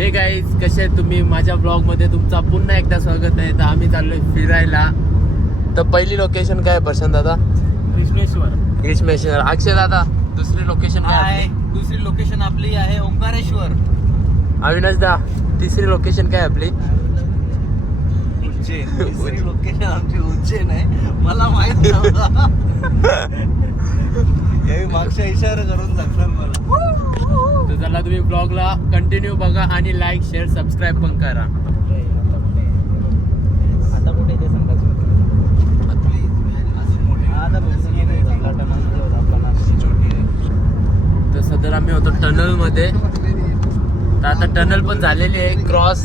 हे गाईज कसे आहेत तुम्ही. माझ्या ब्लॉग मध्ये तुमचा पुन्हा एकदा स्वागत आहे. तर आम्ही चाललोय फिरायला. तर पहिली लोकेशन काय आहे प्रशांत दादा? कृष्णेश्वर. अक्षय दादा दुसरी लोकेशन काय आहे? दुसरी लोकेशन आपली आहे ओंकारेश्वर. अविनाश दा तिसरी लोकेशन काय आपली? उज्जैन. तिसरी लोकेशन आमची उज्जैन आहे. मला माहित नव्हता. मागच्या इशारा करून सांगणार मला. तर चला तुम्ही ब्लॉगला कंटिन्यू बघा आणि लाईक शेअर सबस्क्राईब पण करा. आता कुठे ते सांगा. तर सध्या आम्ही होतो टनल मध्ये. तर आता टनल पण झालेली आहे क्रॉस.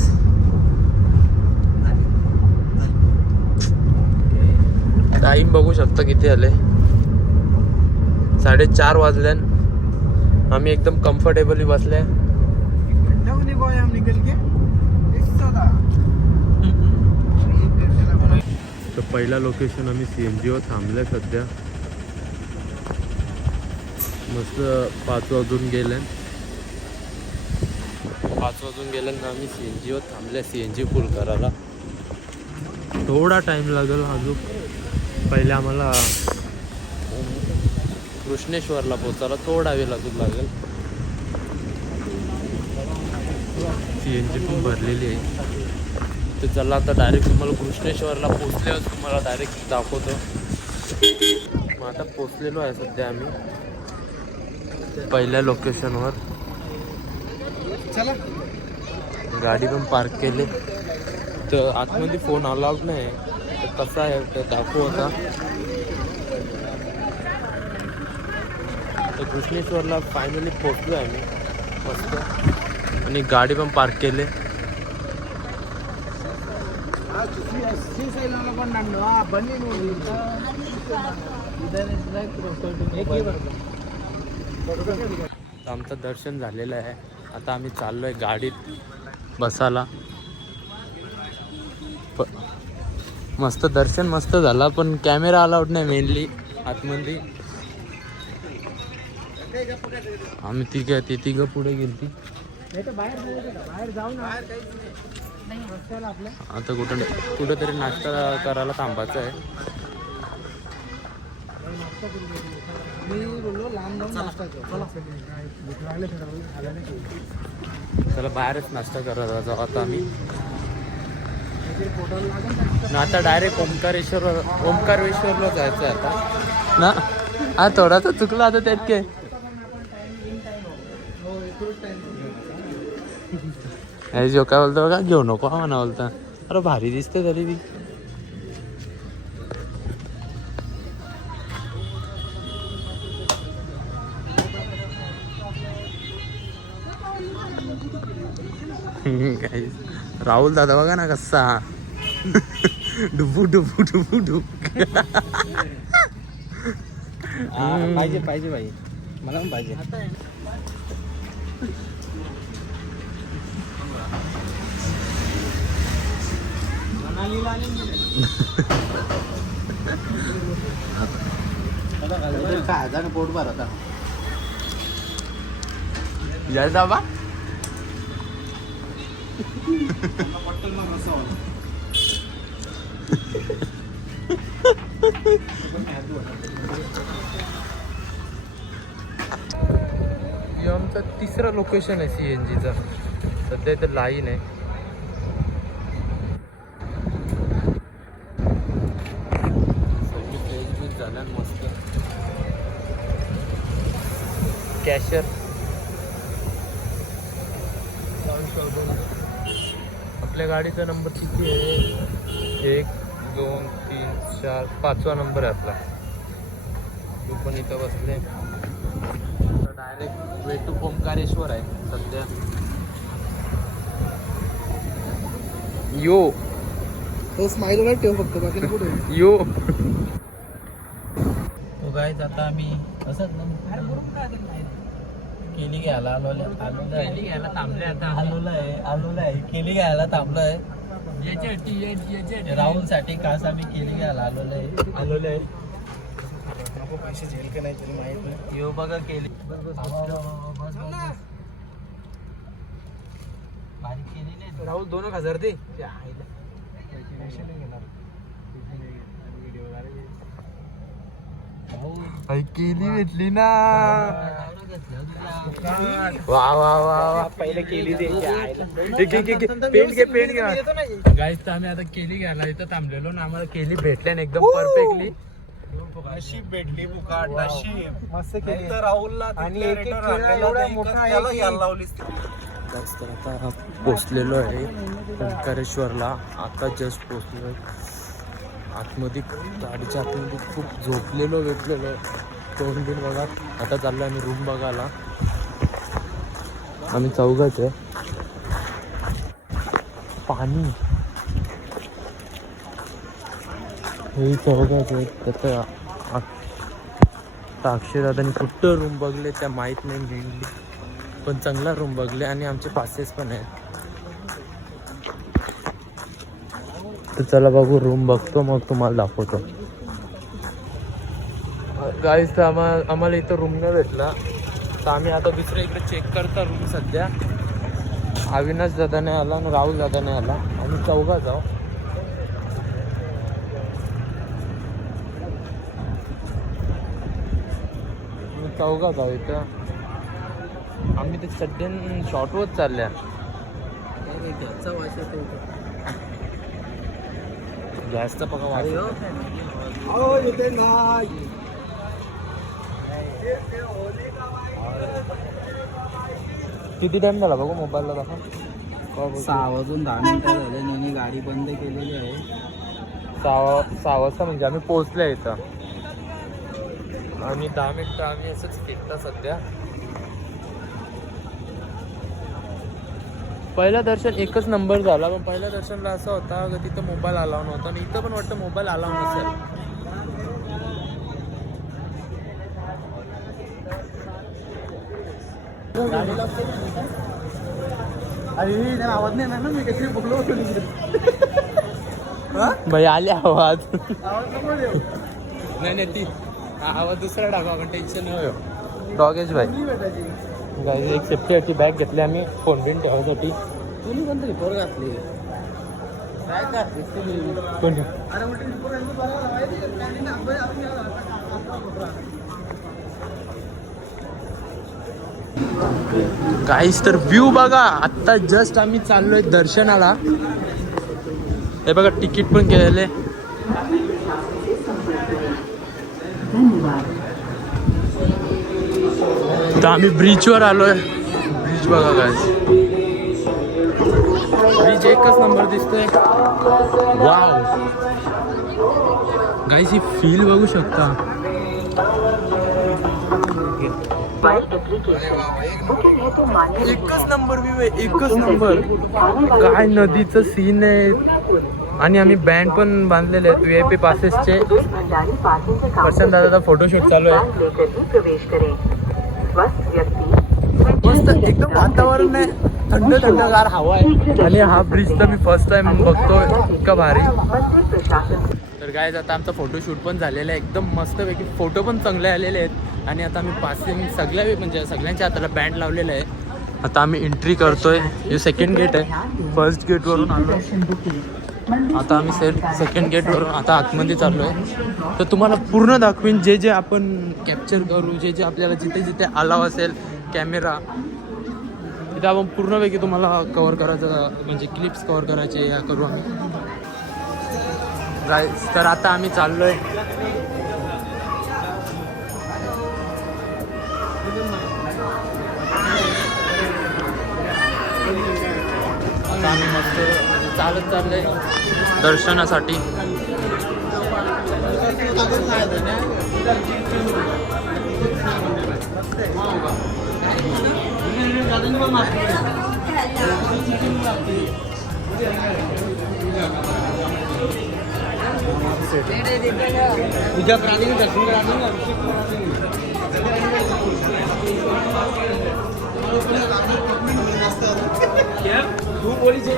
टाइम बघू शकता किती आले. 4:30 वाजले. आम्ही एकदम कम्फर्टेबली बसले. तर पहिला लोकेशन आम्ही CNG वर थांबले. सध्या मस्त 5 वाजून गेले. 5 वाजून गेले ना आम्ही CNG वर थांबले. CNG फुल करायला थोडा टाइम लागेल अजून. पहिले आम्हाला कृष्णेश्वरला पोचायला थोडा वेळ लागेल. CNG पण भरलेली आहे. तर चला आता डायरेक्ट तुम्हाला कृष्णेश्वरला पोचल्यावर तुम्हाला डायरेक्ट दाखवतो. मग आता पोचलेलो आहे सध्या आम्ही पहिल्या लोकेशनवर. चला गाडी पण पार्क केली. तर आतमध्ये फोन अलाउड नाही. तर कसं आहे ते दाखवू आता. तर कृष्णेश्वरला फायनली पोचलो आहे आम्ही मस्त. आणि गाडी पण पार्क केली. आमचं दर्शन झालेलं आहे. आता आम्ही चाललोय गाडीत बसायला. मस्त दर्शन मस्त झाला. पण कॅमेरा अलाउड नाही मेनली आतमध्ये. आम्ही तिघं पुढे गेलती. आता कुठेतरी नाश्ता करायला थांबायचं आहे. चला बाहेरच नाश्ता करायला जाऊ आता आम्ही. ना आता डायरेक्ट ओंकारेश्वरला जायचं आहे आता ना. हा थोडासा चुकला आता त्यात काय. जो काय बोलतो का घेऊ नको म्हणा बोलता. अरे भारी दिसते तरी बी. राहुल दादा बघा ना कसा डुबू डुबू डुबू डुबू. पाहिजे पाहिजे मला पण पाहिजे. काय पोट भर आता बाबा. आमचं तिसरं लोकेशन आहे CNGचं. सध्या इथं लाईन आहे. झाल्या मस्त. कॅशर आपल्या गाडीचा नंबर किती आहे? 1 2 3 4 5वा नंबर आहे आपला. तू पण इथं बसले. डायरेक्ट वे टू ओंकारेश्वर आहे सध्या. यो तो स्माईल ठेव फक्त बाकी कुठे यो. तो गाईज आता आम्ही असंच केली घ्यायला आलोला थांबले. आता आलोला आहे केली घ्यायला थांबलोय. राहुल साठी खास आम्ही केली घ्यायला आलोला आहे. पैसे झेल का नाही तरी माहित नाही. यो बघा केली राहुल 2,000 दे. केली भेटली ना. वा वा वा वा. पहिले केली दे. पेंट घे. गाईस तर आम्ही आता केली घ्यायला इथं थांबलेलो ना. आम्हाला केली भेटल्या ना एकदम परफेक्टली. नशीब भेटली बुका. नशीब मस्त केली तर राहुलला. आणि एक एवढा मोठा आहे. तर आता पोचलेलो आहे ओंकारेश्वरला. आता जस्ट पोचलो. आतमध्ये गाडीच्या आतमध्ये खूप झोपलेलो तोंड बिन बघा. आता चाललो आम्ही रूम बघायला. आम्ही चौघाच आहे. पाणी हे चौघाच आहे. त्याचं अक्षरदादानी कुठं रूम बघले त्या माहीत नाही मेनली, पण चांगला रूम बघले आणि आमचे पासेस पण आहेत. तर चला बघू रूम बघतो मग तुम्हाला दाखवतो. गाईस तर आम्हाला इथं रूम नाही भेटला तर आम्ही आता दुसऱ्या इकडे चेक करता रूम. सध्या अविनाश दादा नाही आला आणि राहुल दादा नाही आला. आम्ही चौघा जाऊ. इथं आम्ही ते सड्यान शॉर्टवर चालल्या. गॅसचा पका किती टाइम झाला बघू मोबाईलला दाखवा. 6 वाजून 10 मिनिटं झाले आणि गाडी बंद केलेली आहे. 6 वाजता म्हणजे आम्ही पोहोचल्या इथं आणि 10 मिनिटं आम्ही असंच फिरता सध्या. पहिलं दर्शन एकच नंबर झाला, पण पहिल्या दर्शनला असं होता की तिथं मोबाईल अलाव नव्हता आणि इथं पण वाटतं मोबाईल अलाव नसेल. अरे आवाज नाही ना. मी कशी बघलो भाई आले आवाज. नाही ती आवाज दुसरा टाका आपण टेन्शन नाही हो. डॉगेज भाई गाईज एक सेफ्टीची बॅग घेतली आम्ही फोन बिन ठेवायसाठी. तुम्ही कोणतरी पोर घातली गाईज तर व्ह्यू बघा. आत्ता जस्ट आम्ही चाललोय दर्शनाला. हे बघा तिकीट पण केलेले. तर आम्ही ब्रिजवर आलोय. ब्रिज बघा गाईज. ब्रिज एकच नंबर दिसतोय. वाव गाईज ही फील बघू शकता. एकच नंबर व्ह्यू आहे. एकच नंबर. काय नदीचं सीन आहे आणि आम्ही बँड पण बांधलेले आहेत VIP पासेसचे. प्रशांत दादाचा फोटोशूट चालू आहे. मस्त एकदम वातावरण आहे. थंडगार हवा आहे आणि हा ब्रिज तर मी फर्स्ट टाइम बघतोय. इतका भारी. तर गाईज आता आमचा फोटोशूट पण झालेला आहे. एकदम मस्तपैकी फोटो पण चांगले आलेले आहेत आणि आता आम्ही पासिंग सगळ्यांच्या हाताला बँड लावलेला आहे. आता आम्ही एंट्री करतोय. हे सेकंड गेट आहे. फर्स्ट गेटवरून आलो. आता आम्ही सेकंड गेटवरून आता आतमध्ये चाललो आहे. तर तुम्हाला पूर्ण दाखवीन जे आपण कॅप्चर करू, जे आपल्याला जिथे अलाव असेल कॅमेरा तिथे आपण पूर्णपैकी तुम्हाला कव्हर करायचं, म्हणजे क्लिप्स कव्हर करायचे या करू आम्ही. गाईज तर आता आम्ही चाललोय. आता आम्ही मस्त म्हणजे चालत चाललोय दर्शनासाठी. तुझ्या प्राणी दर्शन करा. तू बोलीचे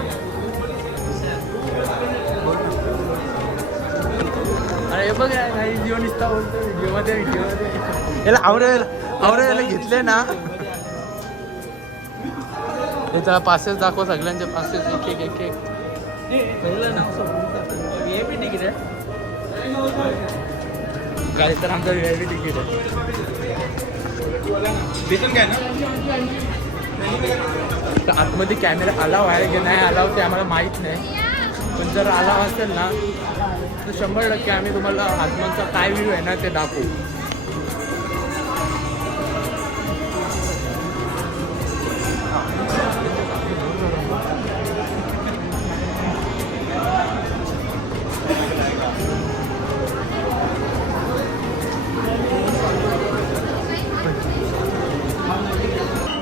अरे बघ व्हिडिओ निसता बोलतो. व्हिडिओमध्ये याला आवडायला घेतले ना. ते त्याला पासेस दाखव, सगळ्यांचे पासेस एक एक एक एक. पहिलं नाव VIP तिकीट आहे. काय तर आमचं VIP तिकीट आहे. भेटून घ्या ना. तर आतमध्ये कॅमेरा अलाव आहे की नाही अलाव ते आम्हाला माहीत नाही, पण जर अलाव असेल ना तर 100% आम्ही तुम्हाला आतमधचा काय व्ह्यू आहे ना ते दाखवू.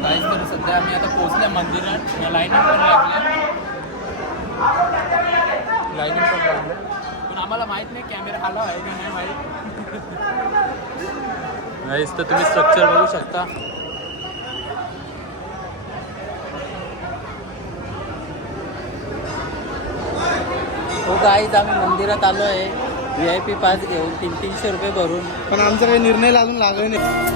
काहीच तर सध्या आम्ही आता पोहोचल्या मंदिरात. या लाईन पण लागल्या, लाईन पण लागल्या, पण आम्हाला माहीत नाही कॅमेरा आला आहे की नाही माहीत. नाहीच तर तुम्ही स्ट्रक्चर बघू शकता. हो गाईज, आम्ही मंदिरात आलो आहे VIP पास घेऊन 300 रुपये भरून. पण आमचा काही निर्णय अजून लागला नाही.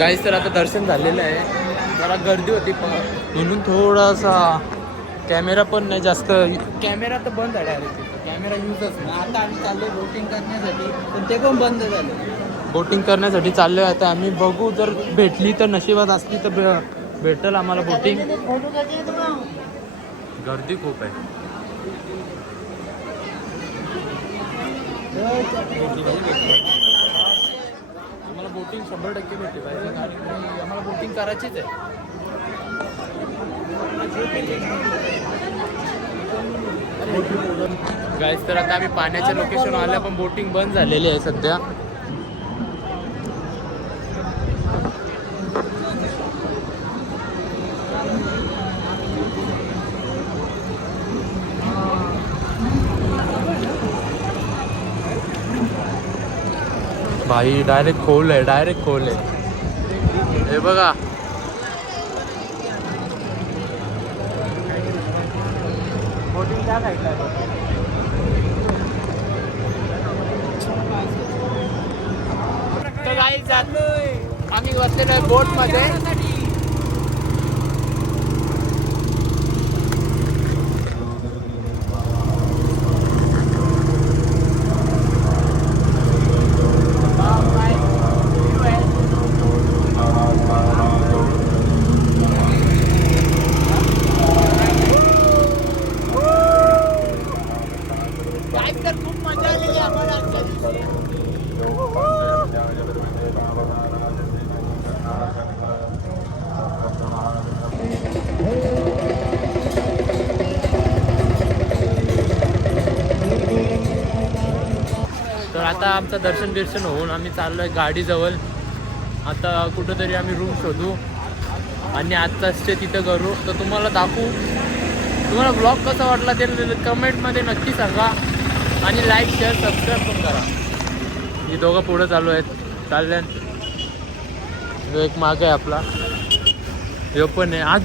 गाईस तर आता दर्शन झालेलं आहे. जरा गर्दी होती म्हणून थोडासा कॅमेरा पण नाही जास्त. कॅमेरा तर बंद आहे डायरेक्ट, कॅमेरा यूजच नाही. आता आम्ही चाललोय बोटिंग करण्यासाठी, पण ते पण बंद झालं. बोटिंग करण्यासाठी चाललोय आता आम्ही. बघू, जर भेटली तर नशिबात असली तर भेटेल आम्हाला बोटिंग. गर्दी खूप आहे. आम्हाला बोटिंग 100% भेटली पाहिजे आणि आम्हाला बोटिंग करायचीच आहे. गाईस तर आता आम्ही पाण्याच्या लोकेशन आल्या, पण बोटिंग बंद झालेली आहे सध्या. भाई डायरेक्ट खोल आहे, डायरेक्ट खोल आहे. हे बघा, बोटिंग त्या साईडला आहे. तर गाईस जातोय आम्ही, बसलेलो आहे बोट मध्ये. खूप मजा आलेली आम्हाला आजच्या दिवशी. तर आता आमचं दर्शन होऊन आम्ही चाललो आहे गाडीजवळ. आता कुठंतरी आम्ही रूम शोधू आणि आजचा स्टे तिथं करू. तर तुम्हाला दाखवू. तुम्हाला ब्लॉग कसा वाटला ते कमेंटमध्ये नक्की सांगा आणि लाईक शेअर सबस्क्राईब पण करा. ही दोघं पुढं चालू आहेत, चालल्या. एक माग आहे आपला, हे पण आहे. आज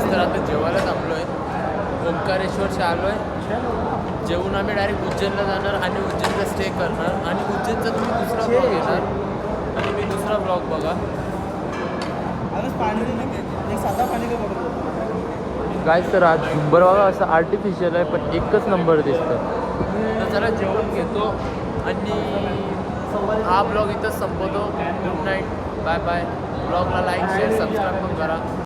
तर आता जेवायला थांबलो आहे. ओंकारेश्वरशी आलो आहे. जेवून आम्ही डायरेक्ट उज्जैनला जाणार आणि उज्जैनला स्टे करणार आणि उज्जैनचा तुम्ही दुसरा ब्लॉग येणार आणि मी दुसरा ब्लॉग बघा. गाईस तर आज झुंबर बघा असं आर्टिफिशियल आहे पण एकच नंबर दिसतं. तर चला जेवण घेतो आणि हा ब्लॉग इथंच संपवतो. Good night, bye bye. ब्लॉगला लाईक शेअर सबस्क्राईब पण करा.